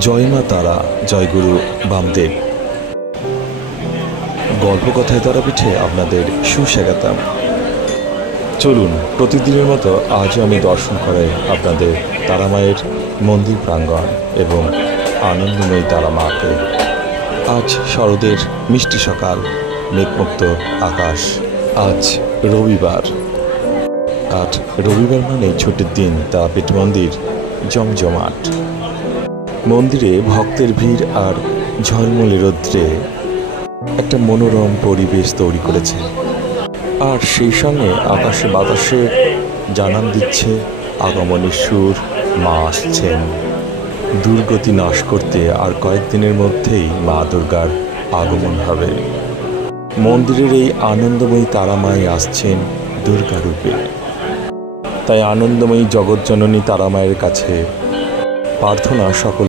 জয় মা তারা, জয় গুরু বামদেব। গল্পকথায় তারাপীঠে আপনাদের সুস্বাগতম। চলুন প্রতিদিনের মতো আজও আমি দর্শন করাই আপনাদের তারামায়ের মন্দির প্রাঙ্গণ এবং আনন্দময়ী তারা মাকে। আজ শরতের মিষ্টি সকাল, মেঘমুক্ত আকাশ। আজ রবিবার, আর রবিবার মানেই ছুটির দিন। তারাপীঠ মন্দির জমজমাট। মন্দিরে ভক্তের ভিড় আর ঝলমলে রৌদ্রে একটা মনোরম পরিবেশ তৈরি করেছে। আর সেই সঙ্গে আকাশে বাতাসে জানান দিচ্ছে আগমনের সুর। মা আসছেন দুর্গতি নাশ করতে। আর কয়েকদিনের মধ্যেই মা দুর্গার আগমন হবে। মন্দিরের এই আনন্দময়ী তারামাই আসছেন দুর্গা রূপে। তাই আনন্দময়ী জগৎজননী তারামায়ের কাছে প্রার্থনা সকল